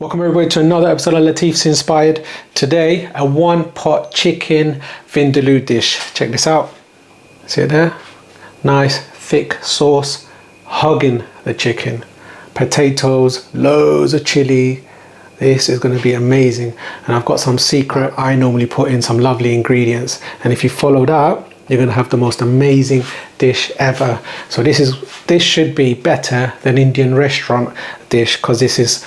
Welcome everybody to another episode of Latif's Inspired. Today, a one-pot chicken vindaloo dish. Check this out. See it there? Nice, thick sauce, hugging the chicken. Potatoes, loads of chili. This is going to be amazing. And I've got some secret. I normally put in some lovely ingredients. And if you follow that, you're going to have the most amazing dish ever. So this should be better than Indian restaurant dish, because this is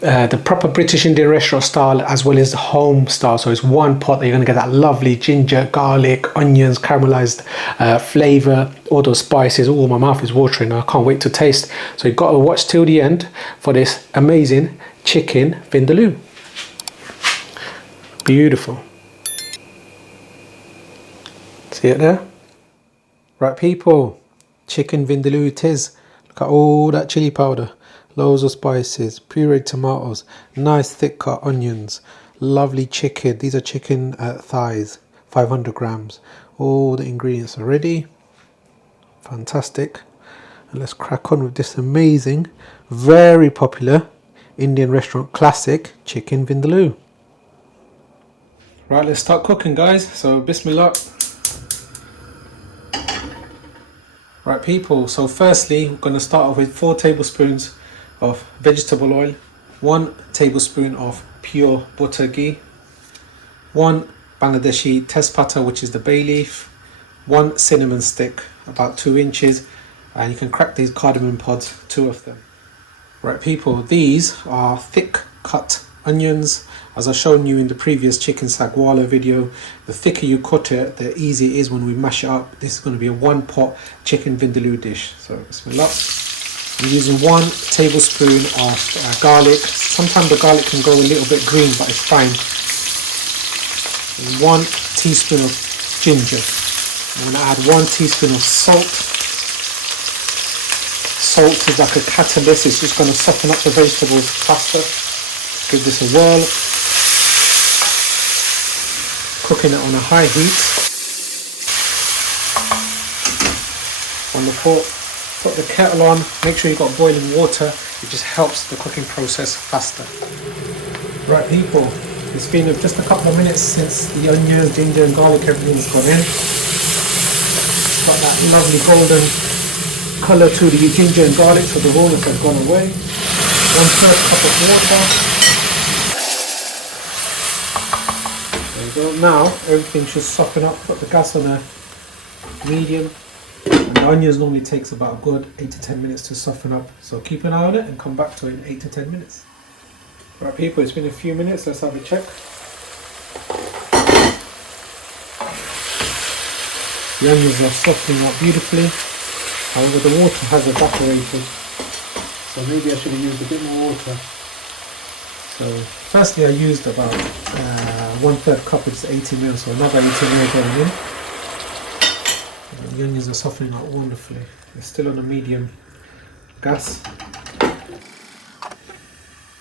the proper British Indian restaurant style as well as the home style. So it's one pot that you're going to get that lovely ginger, garlic, onions, caramelized flavor, all those spices. Oh, my mouth is watering now. I can't wait to taste. So you've got to watch till the end for this amazing chicken vindaloo. Beautiful. See it there? Right, people, chicken vindaloo it is. Look at all that chili powder, loads of spices, pureed tomatoes, nice thick cut onions, lovely chicken. These are chicken thighs, 500 grams. All the ingredients are ready. Fantastic. And let's crack on with this amazing, very popular Indian restaurant classic chicken vindaloo. Right, let's start cooking, guys. So bismillah. Right, people, so firstly we're going to start off with 4 tablespoons of vegetable oil, 1 tablespoon of pure butter ghee, 1 Bangladeshi tezpata, which is the bay leaf, 1 cinnamon stick about 2 inches, and you can crack these cardamom pods, 2 of them. Right, people, these are thick cut onions. As I've shown you in the previous chicken sagwala video, the thicker you cut it, the easier it is when we mash it up. This is going to be a one pot chicken vindaloo dish. So bismillah. I'm using 1 tablespoon of garlic. Sometimes the garlic can go a little bit green, but it's fine. 1 teaspoon of ginger. I'm going to add 1 teaspoon of salt. Salt is like a catalyst. It's just going to soften up the vegetables faster. Give this a whirl. Cooking it on a high heat. Wonderful. Put the kettle on. Make sure you've got boiling water. It just helps the cooking process faster. Right, people. It's been just a couple of minutes since the onions, ginger and garlic, everything's gone in. Got that lovely golden colour to the ginger and garlic, so the rawness has gone away. 1/3 cup of water. So now everything should soften up. Put the gas on a medium, and the onions normally takes about a good 8 to 10 minutes to soften up, so keep an eye on it and come back to it in 8 to 10 minutes. Right, people, it's been a few minutes. Let's have a check. The onions are softening up beautifully. However, the water has evaporated, so maybe I should have used a bit more water. So firstly I used about 1/3 cup, which is 80 ml, so another 80 ml going in. And the onions are softening up wonderfully. They're still on a medium gas.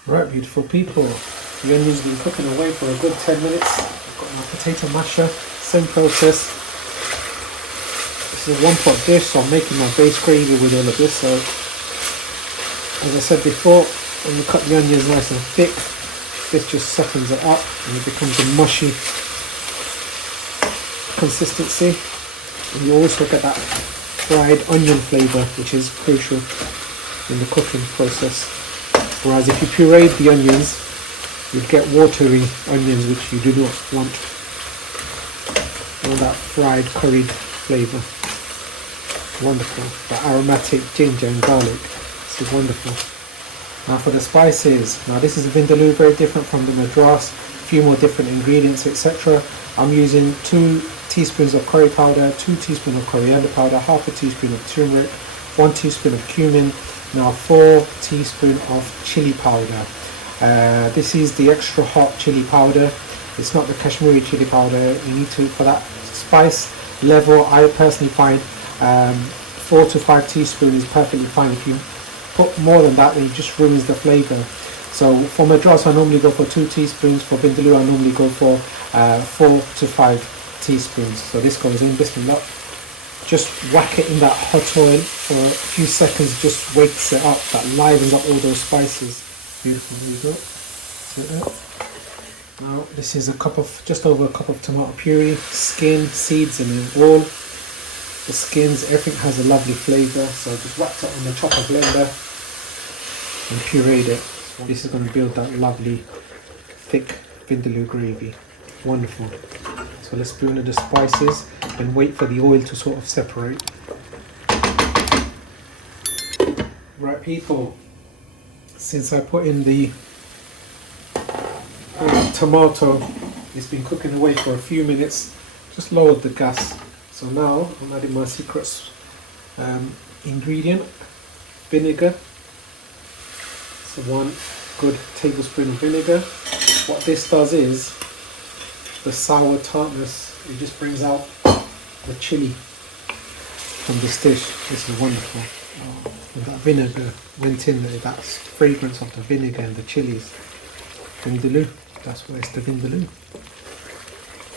Right, beautiful people, the onions have been cooking away for a good 10 minutes. I've got my potato masher, same process. This is a one pot dish, so I'm making my base gravy with all of this. So as I said before, when you cut the onions nice and thick, this just softens it up and it becomes a mushy consistency. And you also get that fried onion flavour, which is crucial in the cooking process. Whereas if you pureed the onions, you'd get watery onions, which you do not want. All that fried curried flavour. Wonderful. The aromatic ginger and garlic. This is wonderful. Now for the spices. Now this is a vindaloo, very different from the madras. A few more different ingredients, etc. I'm using 2 teaspoons of curry powder, 2 teaspoons of coriander powder, half a teaspoon of turmeric, 1 teaspoon of cumin. Now 4 teaspoons of chili powder. This is the extra hot chili powder. It's not the Kashmiri chili powder. You need to, for that spice level, I personally find 4 to 5 teaspoons is perfectly fine. If you put more than that, then it just ruins the flavour. So for madras I normally go for 2 teaspoons. For vindaloo I normally go for 4 to 5 teaspoons. So this goes in, bismillah. Just whack it in that hot oil for a few seconds, just wakes it up, that livens up all those spices. Beautiful, there you go. That's it. Now this is just over a cup of tomato puree, skin, seeds and then all. The skins, everything has a lovely flavour, so I just whacked it on the chopper blender and pureed it. This is going to build that lovely thick vindaloo gravy. Wonderful. So let's spoon in the spices and wait for the oil to sort of separate. Right people, since I put in the tomato, it's been cooking away for a few minutes, just lowered the gas. So now I'm adding my secret ingredient, vinegar. So 1 good tablespoon of vinegar. What this does is the sour tartness, it just brings out the chili from this dish. This is wonderful. And that vinegar went in there, that fragrance of the vinegar and the chilies. Vindaloo, that's why it's the Vindaloo.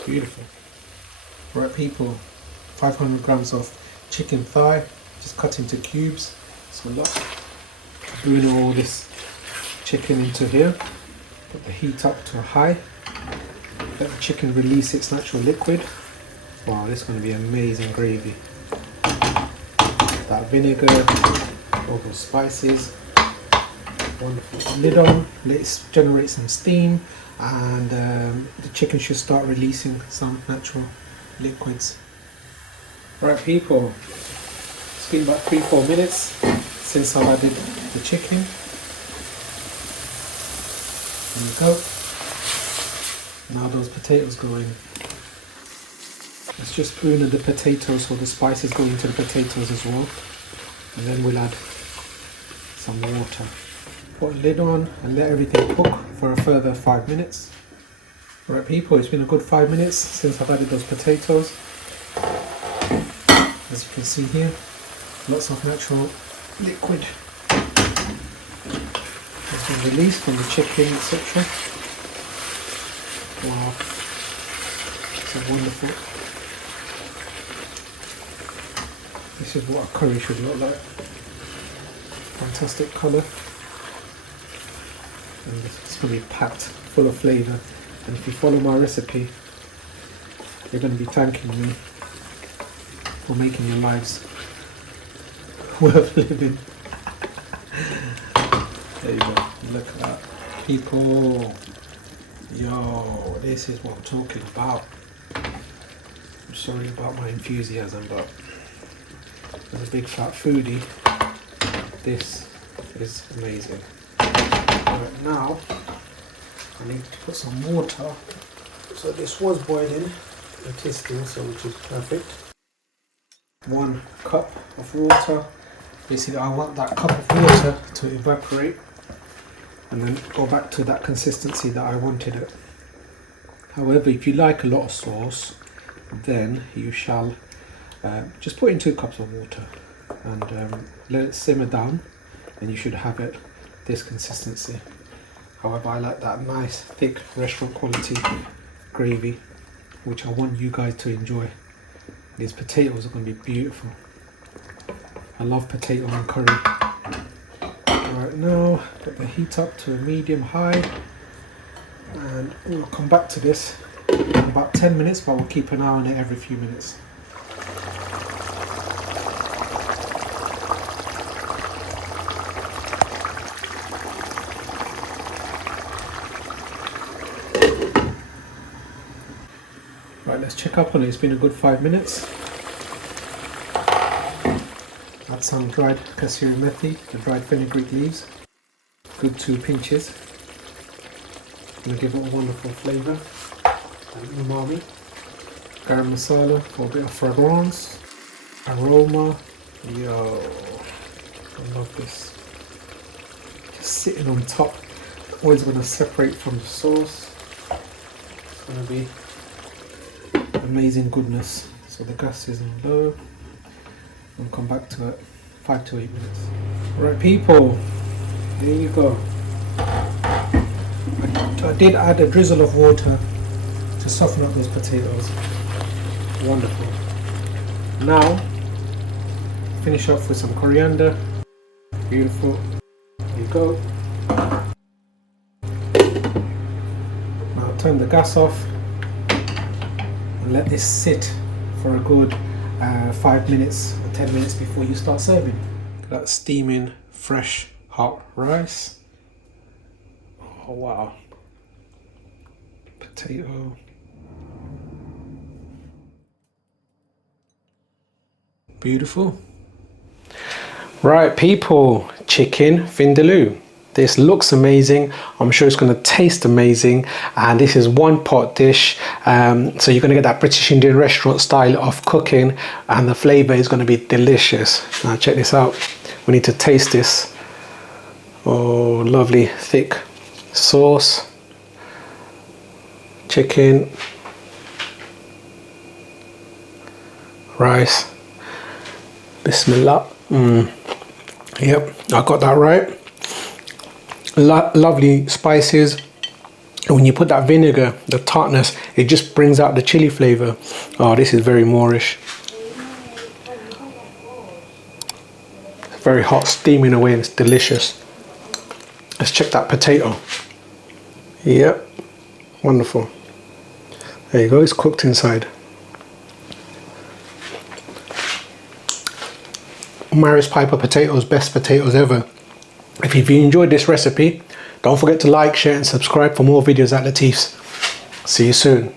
Beautiful. Right people, 500 grams of chicken thigh, just cut into cubes. So look, spoon all this chicken into here. Put the heat up to high. Let the chicken release its natural liquid. Wow, this is going to be amazing gravy. That vinegar, all those spices. Wonderful. Lid on, let it generate some steam, and the chicken should start releasing some natural liquids. Right people, it's been about 3-4 minutes since I've added the chicken. There we go. Now those potatoes go in. Let's just spoon in the potatoes so the spices go into the potatoes as well. And then we'll add some water. Put a lid on and let everything cook for a further 5 minutes. Right people, it's been a good 5 minutes since I've added those potatoes. As you can see here, lots of natural liquid has been released from the chicken, etc. Wow, so wonderful. This is what a curry should look like. Fantastic colour. And it's going to be packed full of flavour. And if you follow my recipe, you're going to be thanking me for making your lives worth living. There you go. Look at that. People. Yo, this is what I'm talking about. I'm sorry about my enthusiasm, but as a big fat foodie, this is amazing. Right now, I need to put some water. So this was boiling, it is still, so which is perfect. 1 cup of water. Basically, I want that cup of water to evaporate and then go back to that consistency that I wanted it. However, if you like a lot of sauce, then you shall just put in 2 cups of water and let it simmer down, and you should have it this consistency. However, I like that nice thick restaurant quality gravy, which I want you guys to enjoy. These potatoes are going to be beautiful. I love potato and curry. Right now, put the heat up to a medium high, and we'll come back to this in about 10 minutes, but we'll keep an eye on it every few minutes. Right, let's check up on it. It's been a good 5 minutes. Add some dried CASSIA methi, the dried fenugreek leaves. Good 2 pinches. Going to give it a wonderful flavour and umami. Garam masala for a bit of fragrance, aroma. Yo, I love this. Just sitting on top. The oil's going to separate from the sauce. It's going to be amazing goodness. So the gas is on low. We'll come back to it 5 to 8 minutes. Right people, there you go. I did add a drizzle of water to soften up those potatoes. Wonderful. Now, finish off with some coriander. Beautiful. There you go. turn the gas off and let this sit for a good 5 minutes or 10 minutes before you start serving. That steaming fresh hot rice. Oh wow. Potato. Beautiful. Right people, chicken vindaloo. This looks amazing. I'm sure it's going to taste amazing. And this is one pot dish. So you're going to get that British Indian restaurant style of cooking, and the flavor is going to be delicious. Now check this out. We need to taste this. Oh, lovely thick sauce. Chicken. Rice. Bismillah. Yep, I got that right. Lovely spices. And when you put that vinegar, the tartness, it just brings out the chili flavor. Oh, this is very Moorish. It's very hot, steaming away, and it's delicious. Let's check that potato. Yep, wonderful. There you go, it's cooked inside. MARRIS Piper potatoes, best potatoes ever. If you enjoyed this recipe, don't forget to like, share and subscribe for more videos at Latif's. See you soon.